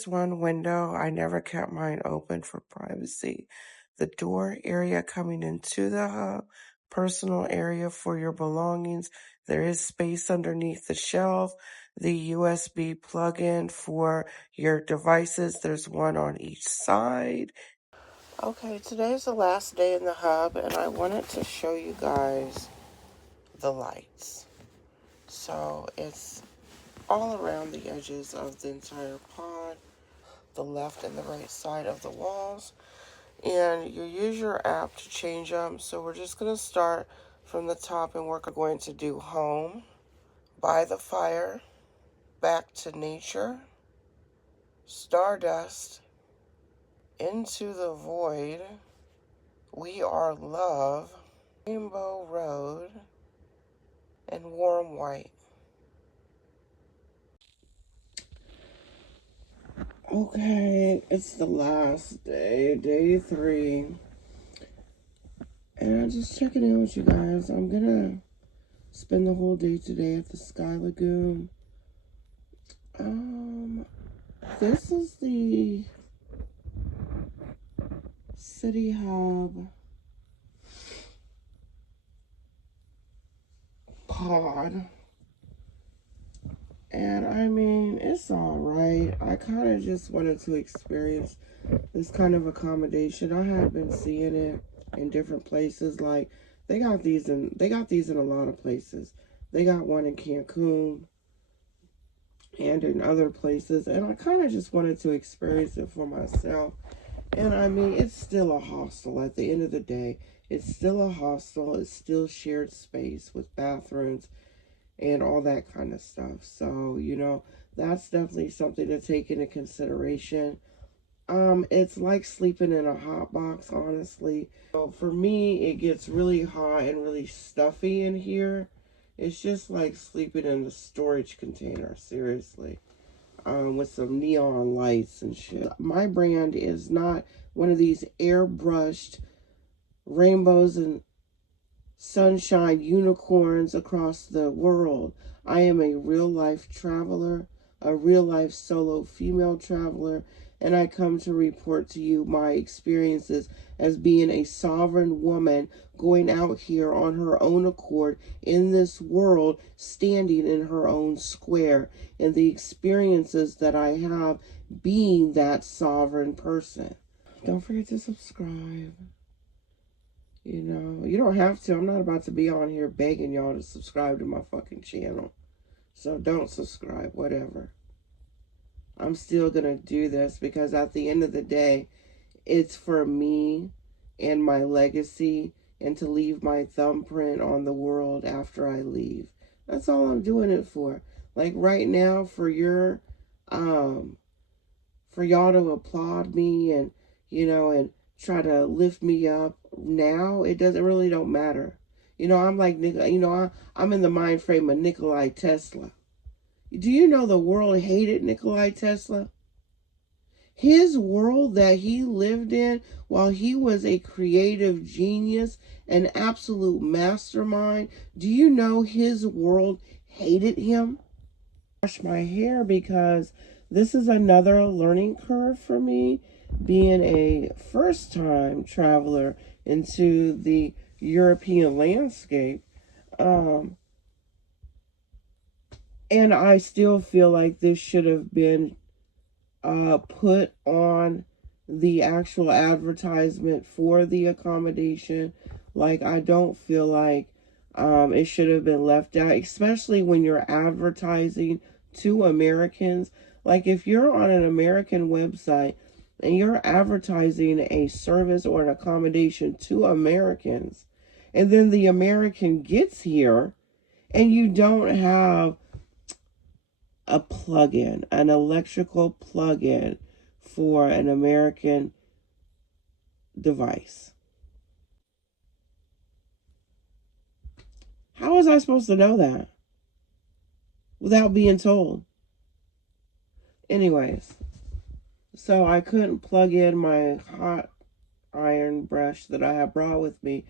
is one window. I never kept mine open for privacy. The door area coming into the hub, personal area for your belongings. There is space underneath the shelf. The USB plug-in for your devices. There's one on each side. Okay, today's the last day in the hub, and I wanted to show you guys the lights. So it's all around the edges of the entire pod, the left and the right side of the walls, and you use your app to change them. So we're just going to start from the top, and we're going to do home, by the fire, back to nature, stardust, into the void, we are love, rainbow road, and warm white. Okay, it's the last day, day 3. And I'm just checking in with you guys. I'm gonna spend the whole day today at the Sky Lagoon. This is the CityHub pod. And I mean, it's alright. I kind of just wanted to experience this kind of accommodation. I had been seeing it in different places. Like, they got these in a lot of places. They got one in Cancun and in other places. And I kind of just wanted to experience it for myself. And I mean, it's still a hostel at the end of the day. It's still a hostel. It's still shared space with bathrooms and all that kind of stuff. So, you know, that's definitely something to take into consideration. It's like sleeping in a hotbox, honestly. So for me, it gets really hot and really stuffy in here. It's just like sleeping in a storage container, seriously. With some neon lights and shit. My brand is not one of these airbrushed rainbows and sunshine unicorns across the world. I am a real life traveler, a real life solo female traveler, and I come to report to you my experiences as being a sovereign woman going out here on her own accord in this world, standing in her own square, and the experiences that I have being that sovereign person. Don't forget to subscribe. You know, you don't have to. I'm not about to be on here begging y'all to subscribe to my fucking channel. So don't subscribe, whatever. I'm still going to do this because at the end of the day, it's for me and my legacy and to leave my thumbprint on the world after I leave. That's all I'm doing it for. Like right now, for y'all to applaud me and, you know, and try to lift me up now, it don't matter. You know, I'm like, you know, I'm in the mind frame of Nikolai Tesla. Do you know the world hated Nikolai Tesla? His world that he lived in while he was a creative genius, an absolute mastermind, do you know his world hated him? Wash my hair because this is another learning curve for me, being a first-time traveler into the European landscape. And I still feel like this should have been put on the actual advertisement for the accommodation. Like, I don't feel like it should have been left out, especially when you're advertising to Americans. Like, if you're on an American website and you're advertising a service or an accommodation to Americans, and then the American gets here and you don't have a plug-in, an electrical plug-in for an American device. How was I supposed to know that without being told? Anyways, so I couldn't plug in my hot iron brush that I have brought with me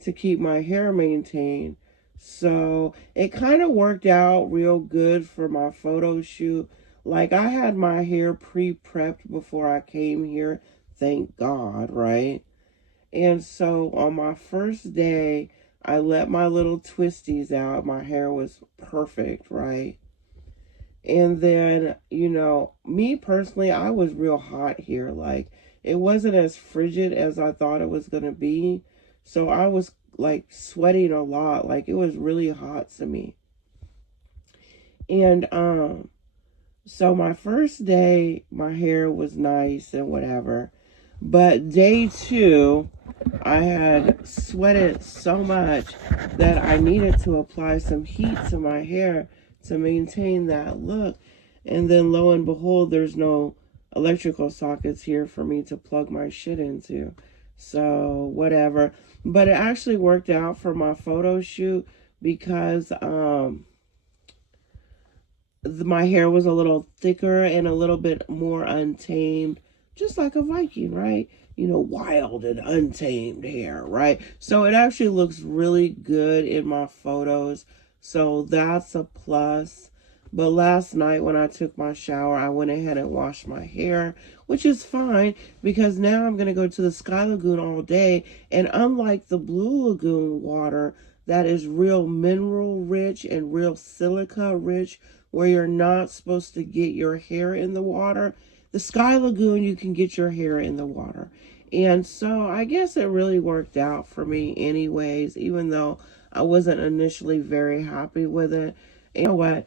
to keep my hair maintained. So it kind of worked out real good for my photo shoot. Like, I had my hair pre-prepped before I came here, thank God, right? And so on my first day, I let my little twisties out. My hair was perfect, right? And then, me personally, I was real hot here. Like, it wasn't as frigid as I thought it was going to be. So I was like sweating a lot. Like, it was really hot to me. And, so my first day, my hair was nice and whatever. But day 2, I had sweated so much that I needed to apply some heat to my hair to maintain that look. And then lo and behold, there's no electrical sockets here for me to plug my shit into. So whatever. But it actually worked out for my photo shoot because my hair was a little thicker and a little bit more untamed, just like a Viking, right? Wild and untamed hair, right? So it actually looks really good in my photos. So that's a plus. But last night when I took my shower, I went ahead and washed my hair, which is fine because now I'm going to go to the Sky Lagoon all day. And unlike the Blue Lagoon water that is real mineral rich and real silica rich, where you're not supposed to get your hair in the water, the Sky Lagoon, you can get your hair in the water. And so I guess it really worked out for me anyways, even though I wasn't initially very happy with it. And you know what?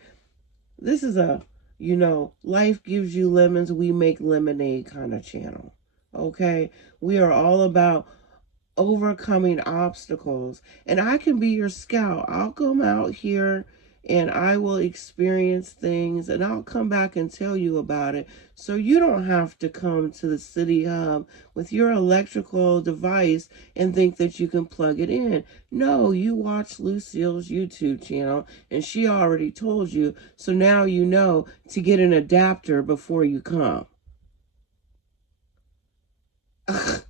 This is a, life gives you lemons, we make lemonade kind of channel. Okay? We are all about overcoming obstacles. And I can be your scout. I'll come out here and I will experience things and I'll come back and tell you about it. So you don't have to come to the CityHub with your electrical device and think that you can plug it in. No, you watch Lucille's YouTube channel and she already told you. So now you know to get an adapter before you come. Ugh.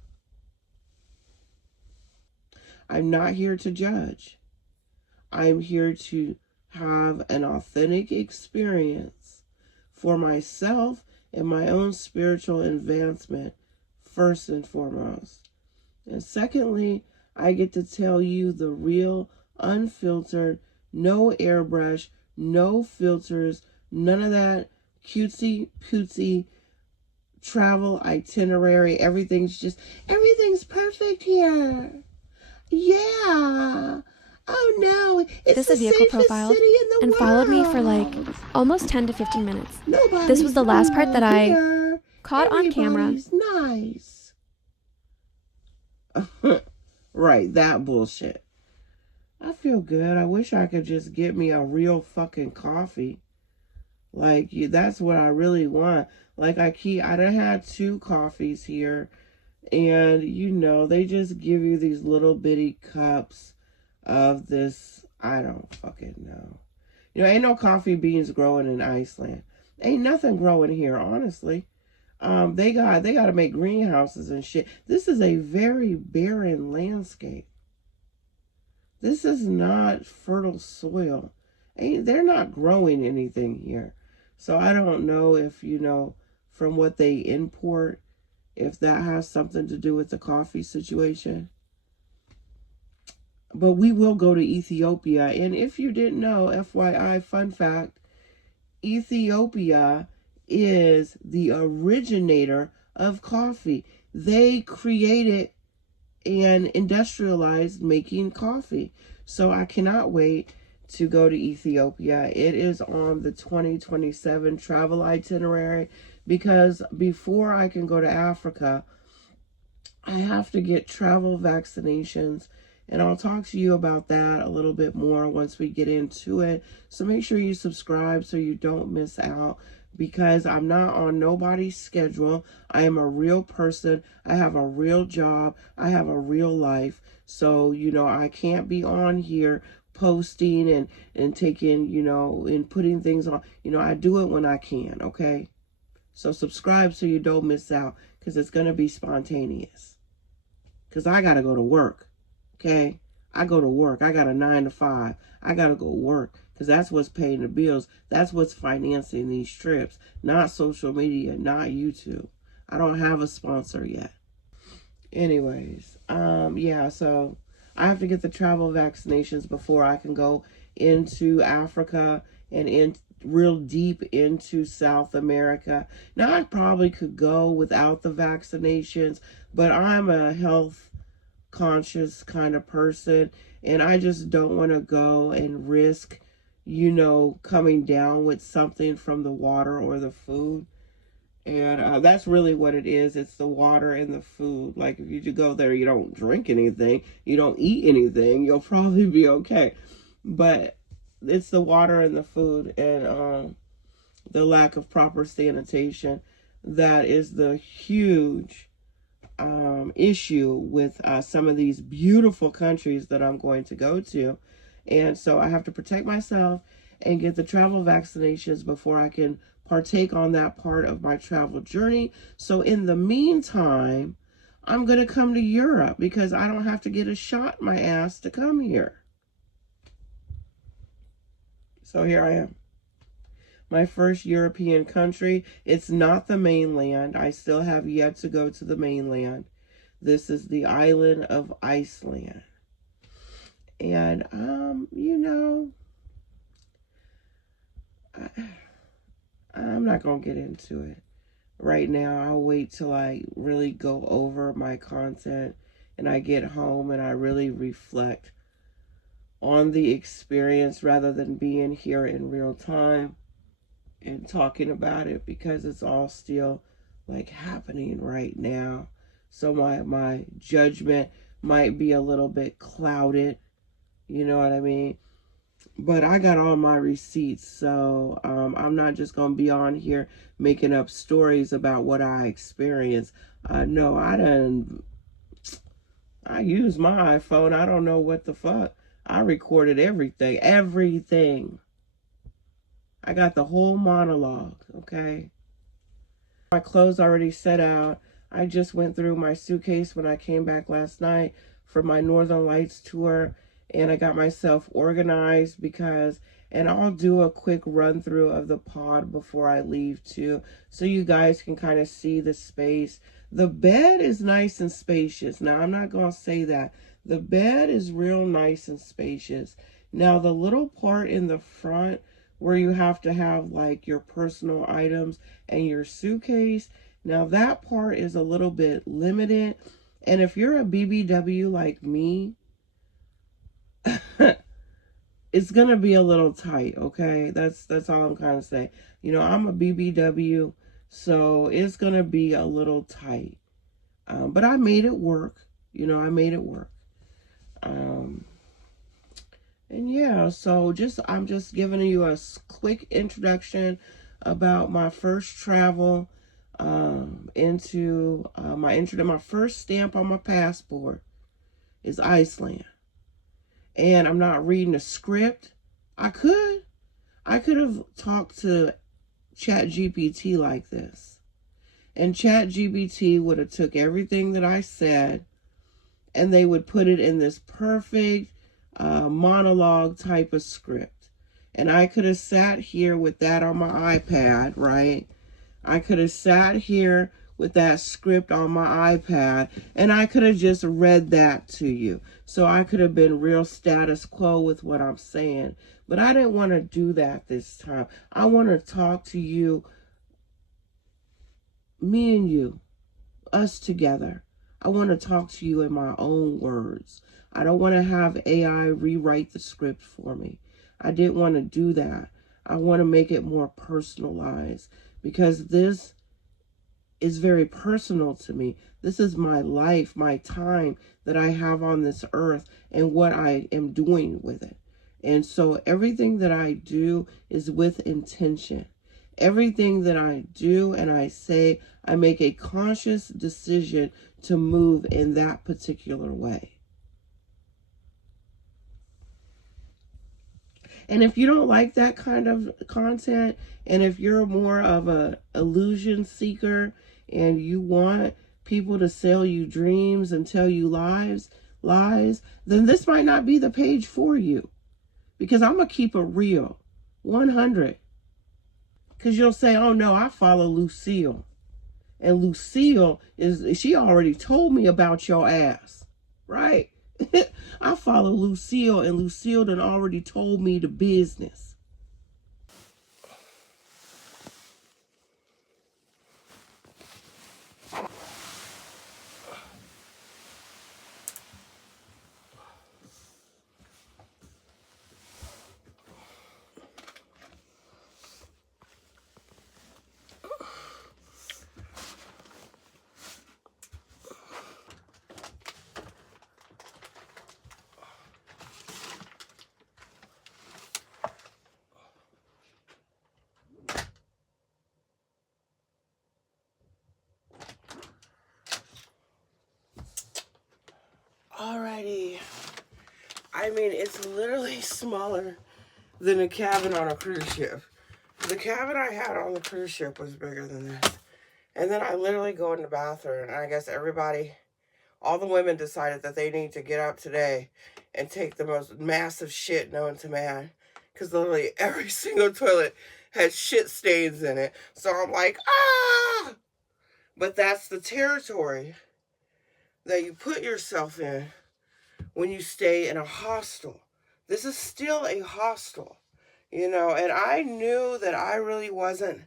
I'm not here to judge. I'm here to have an authentic experience for myself and my own spiritual advancement, first and foremost. And secondly, I get to tell you the real, unfiltered, no airbrush, no filters, none of that cutesy pootsy travel itinerary. Everything's perfect here. Yeah. Oh no, it's this a vehicle profiled and followed me for like almost 10 to 15 minutes. This was the last part that I caught on camera. Nice. Right, that bullshit. I feel good. I wish I could just get me a real fucking coffee. Like, that's what I really want. Like, I done had 2 coffees here. And, they just give you these little bitty cups of this, I don't fucking know. Ain't no coffee beans growing in Iceland. Ain't nothing growing here, honestly. They got to make greenhouses and shit. This is a very barren landscape. This is not fertile soil. They're not growing anything here. So I don't know if, from what they import, if that has something to do with the coffee situation. But we will go to Ethiopia. And if you didn't know, FYI, fun fact, Ethiopia is the originator of coffee. They created and industrialized making coffee. So I cannot wait to go to Ethiopia. It is on the 2027 travel itinerary because before I can go to Africa, I have to get travel vaccinations. And I'll talk to you about that a little bit more once we get into it. So make sure you subscribe so you don't miss out, because I'm not on nobody's schedule. I am a real person. I have a real job. I have a real life. So, I can't be on here posting and taking, and putting things on. I do it when I can, okay? So subscribe so you don't miss out, because it's going to be spontaneous. Because I got to go to work. Okay, I go to work. I got a 9 to 5. I got to go work because that's what's paying the bills. That's what's financing these trips, not social media, not YouTube. I don't have a sponsor yet. Anyways, yeah, so I have to get the travel vaccinations before I can go into Africa and in real deep into South America. Now, I probably could go without the vaccinations, but I'm a health conscious kind of person, and I just don't want to go and risk, coming down with something from the water or the food. And that's really what it is. It's the water and the food. Like, if you go there, you don't drink anything, you don't eat anything, you'll probably be okay. But it's the water and the food and the lack of proper sanitation that is the huge issue with some of these beautiful countries that I'm going to go to. And so I have to protect myself and get the travel vaccinations before I can partake on that part of my travel journey. So in the meantime, I'm going to come to Europe because I don't have to get a shot in my ass to come here. So here I am. My first European country. It's not the mainland. I still have yet to go to the mainland. This is the island of Iceland. And, I'm not going to get into it right now. I'll wait till I really go over my content and I get home and I really reflect on the experience rather than being here in real time and talking about it, because it's all still like happening right now. So my judgment might be a little bit clouded, you know what I mean? But I got all my receipts, so I'm not just going to be on here making up stories about what I experienced. No, I use my iPhone. I don't know what the fuck. I recorded everything. I got the whole monologue, okay? My clothes already set out. I just went through my suitcase when I came back last night for my Northern Lights tour, and I got myself organized and I'll do a quick run through of the pod before I leave too, so you guys can kind of see the space. The bed is nice and spacious. Now, I'm not going to say that. The bed is real nice and spacious. Now, the little part in the front where you have to have like your personal items and your suitcase, now that part is a little bit limited. And if you're a BBW like me, it's gonna be a little tight, okay? That's all I'm kind of saying. I'm a BBW, so it's gonna be a little tight. But I made it work. I made it work. And yeah, so I'm just giving you a quick introduction about my first travel into my first stamp on my passport is Iceland. And I'm not reading a script. I could have talked to ChatGPT like this. And ChatGPT would have took everything that I said and they would put it in this perfect monologue type of script. And I could have sat here with that on my iPad, right? I could have sat here with that script on my iPad and I could have just read that to you. So I could have been real status quo with what I'm saying. But I didn't want to do that this time. I want to talk to you, me and you, us together. I want to talk to you in my own words. I don't want to have AI rewrite the script for me. I didn't want to do that. I want to make it more personalized because this is very personal to me. This is my life, my time that I have on this earth and what I am doing with it. And so everything that I do is with intention. Everything that I do and I say, I make a conscious decision to move in that particular way. And if you don't like that kind of content, and if you're more of a illusion seeker and you want people to sell you dreams and tell you lies, lies, then this might not be the page for you. Because I'm going to keep it real. 100. Because you'll say, oh no, I follow Lucille. And Lucille, she already told me about your ass. Right? I follow Lucille, and Lucille done already told me the business. Alrighty. I mean, it's literally smaller than a cabin on a cruise ship. The cabin I had on the cruise ship was bigger than this. And then I literally go in the bathroom, and I guess all the women decided that they need to get up today and take the most massive shit known to man. Because literally every single toilet had shit stains in it. So I'm like, ah! But that's the territory that you put yourself in when you stay in a hostel. This is still a hostel, you know, and I knew that I really wasn't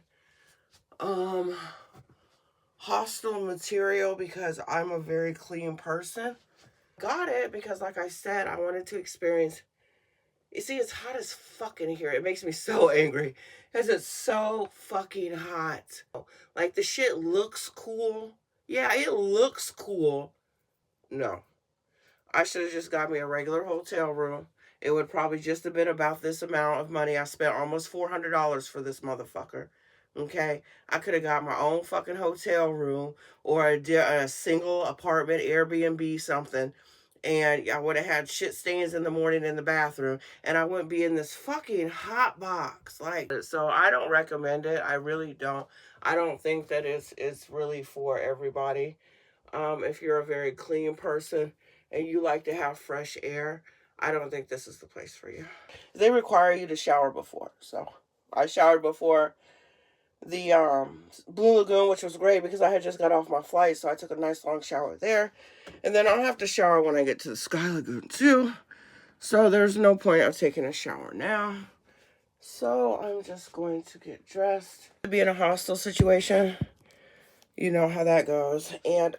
hostel material because I'm a very clean person. Got it because, like I said, I wanted to experience. You see, it's hot as fuck in here. It makes me so angry because it's so fucking hot. Like, the shit looks cool. Yeah, it looks cool. No. I should have just got me a regular hotel room. It would probably just have been about this amount of money. I spent almost $400 for this motherfucker. Okay? I could have got my own fucking hotel room or a single apartment, Airbnb, something. And I would have had shit stains in the morning in the bathroom. And I wouldn't be in this fucking hot box. Like, so I don't recommend it. I really don't. I don't think that it's really for everybody. If you're a very clean person and you like to have fresh air, I don't think this is the place for you. They require you to shower before. So I showered before the Blue Lagoon, which was great because I had just got off my flight. So I took a nice long shower there. And then I'll have to shower when I get to the Sky Lagoon too. So there's no point of taking a shower now. So I'm just going to get dressed. To be in a hostel situation, you know how that goes. And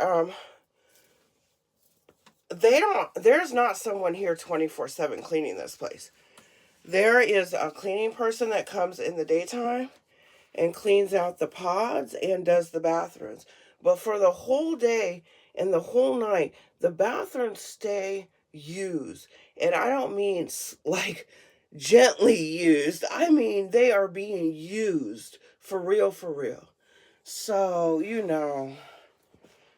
there's not someone here 24/7 cleaning this place. There is a cleaning person that comes in the daytime and cleans out the pods and does the bathrooms. But for the whole day and the whole night, the bathrooms stay used. And I don't mean like gently used. I mean they are being used for real, for real. So, you know,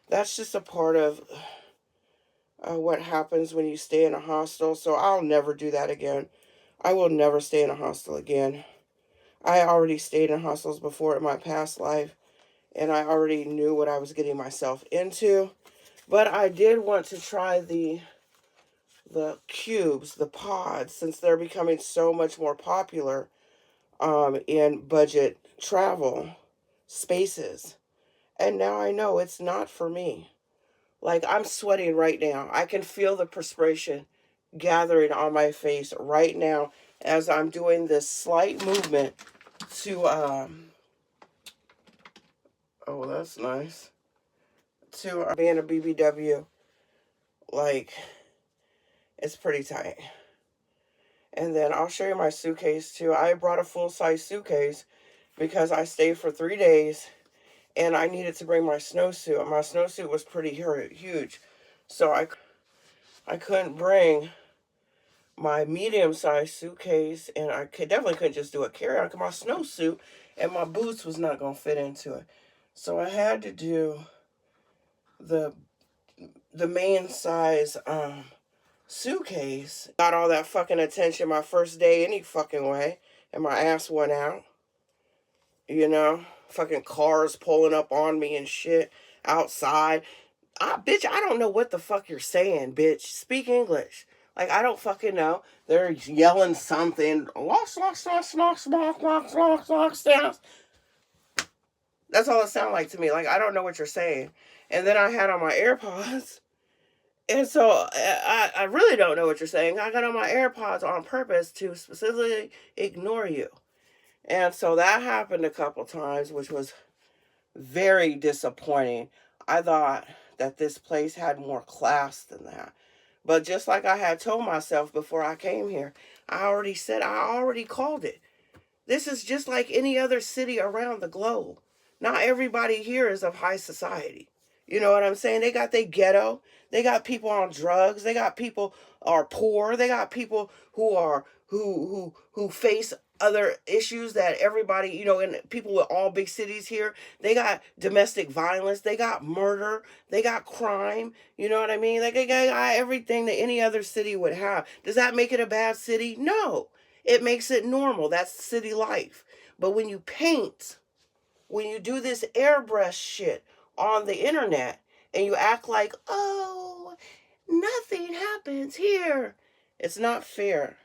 that's just a part of what happens when you stay in a hostel. So I'll never do that again. I will never stay in a hostel again. I already stayed in hostels before in my past life, and I already knew what I was getting myself into. But I did want to try the cubes, the pods, since they're becoming so much more popular in budget travel spaces. And now I know it's not for me. Like, I'm sweating right now. I can feel the perspiration gathering on my face right now as I'm doing this slight movement to, oh, that's nice, to being a BBW. Like, it's pretty tight. And then I'll show you my suitcase too. I brought a full-size suitcase because I stayed for 3 days and I needed to bring my snowsuit. And my snowsuit was pretty huge. So I couldn't bring my medium-sized suitcase, and I definitely couldn't just do a carry-on because my snowsuit and my boots was not going to fit into it. So I had to do the main size suitcase. Got all that fucking attention my first day any fucking way, and my ass went out. You know, fucking cars pulling up on me and shit outside. Bitch, I don't know what the fuck you're saying, bitch. Speak English. Like, I don't fucking know. They're yelling something. That's all it sounded like to me. Like, I don't know what you're saying. And then I had on my AirPods. And so I really don't know what you're saying. I got on my AirPods on purpose to specifically ignore you. And so that happened a couple times, which was very disappointing. I thought that this place had more class than that. But just like I had told myself before I came here, I already called it. This is just like any other city around the globe. Not everybody here is of high society. You know what I'm saying? They got their ghetto. They got people on drugs. They got people are poor. They got people who face other issues that everybody, you know, and people with all big cities here, they got domestic violence, they got murder, they got crime, you know what I mean? Like, they got everything that any other city would have. Does that make it a bad city? No. It makes it normal. That's city life. But when you paint, when you do this airbrush shit on the internet, and you act like, oh, nothing happens here, it's not fair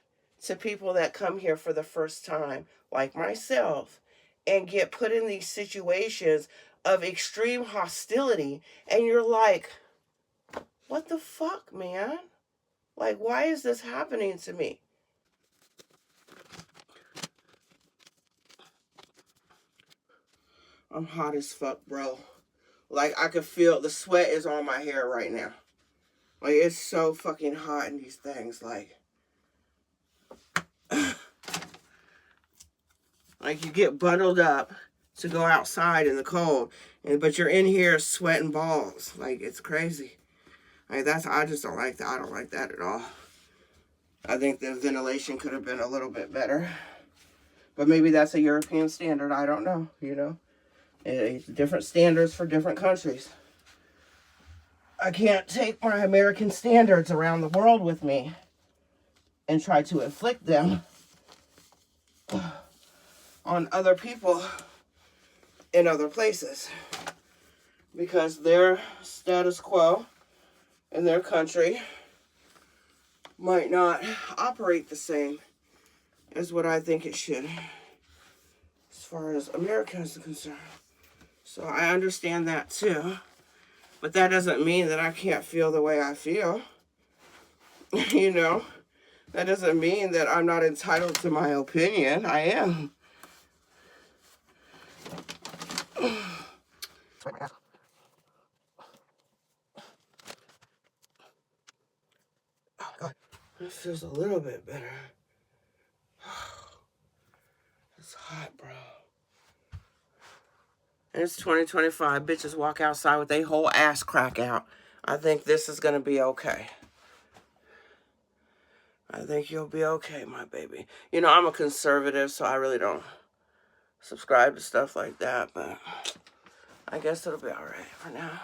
to people that come here for the first time, like myself, and get put in these situations of extreme hostility, and you're like, what the fuck, man? Like, why is this happening to me? I'm hot as fuck, bro. Like, I could feel the sweat is on my hair right now. Like, it's so fucking hot in these things, like... Like, you get bundled up to go outside in the cold, but you're in here sweating balls. Like, it's crazy. Like, I just don't like that. I don't like that at all. I think the ventilation could have been a little bit better. But maybe that's a European standard. I don't know, you know. It's different standards for different countries. I can't take my American standards around the world with me and try to inflict them on other people in other places, because their status quo in their country might not operate the same as what I think it should as far as America is concerned. So I understand that too, but that doesn't mean that I can't feel the way I feel. You know, that doesn't mean that I'm not entitled to my opinion. I am. Oh God, that feels a little bit better. It's hot, bro. And it's 2025. Bitches walk outside with their whole ass crack out. I think this is gonna be okay. I think you'll be okay, my baby. You know, I'm a conservative, so I really don't subscribe to stuff like that, but I guess it'll be all right for now.